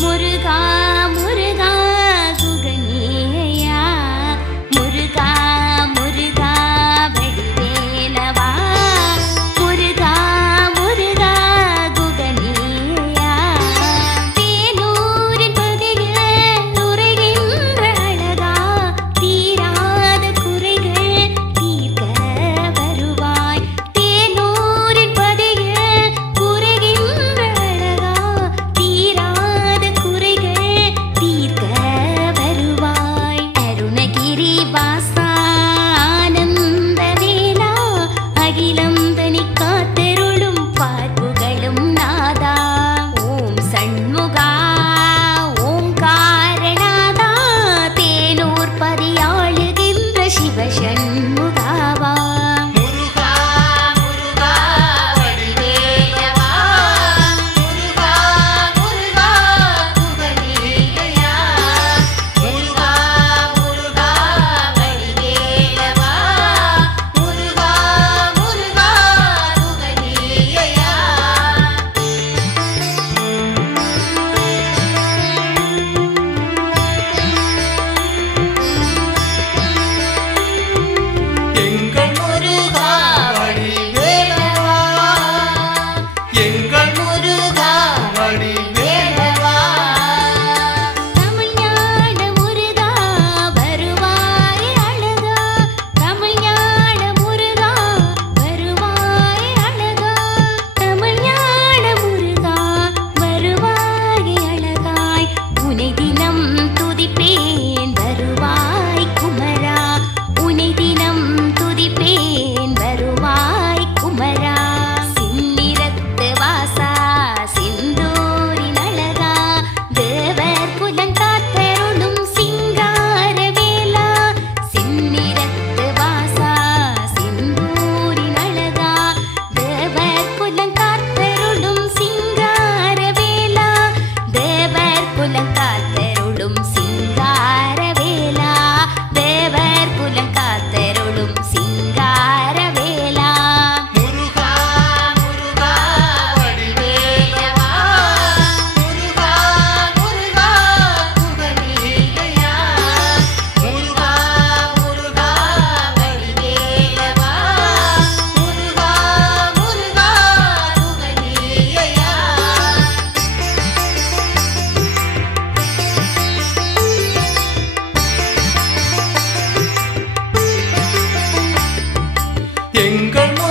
முருகா முரு 点根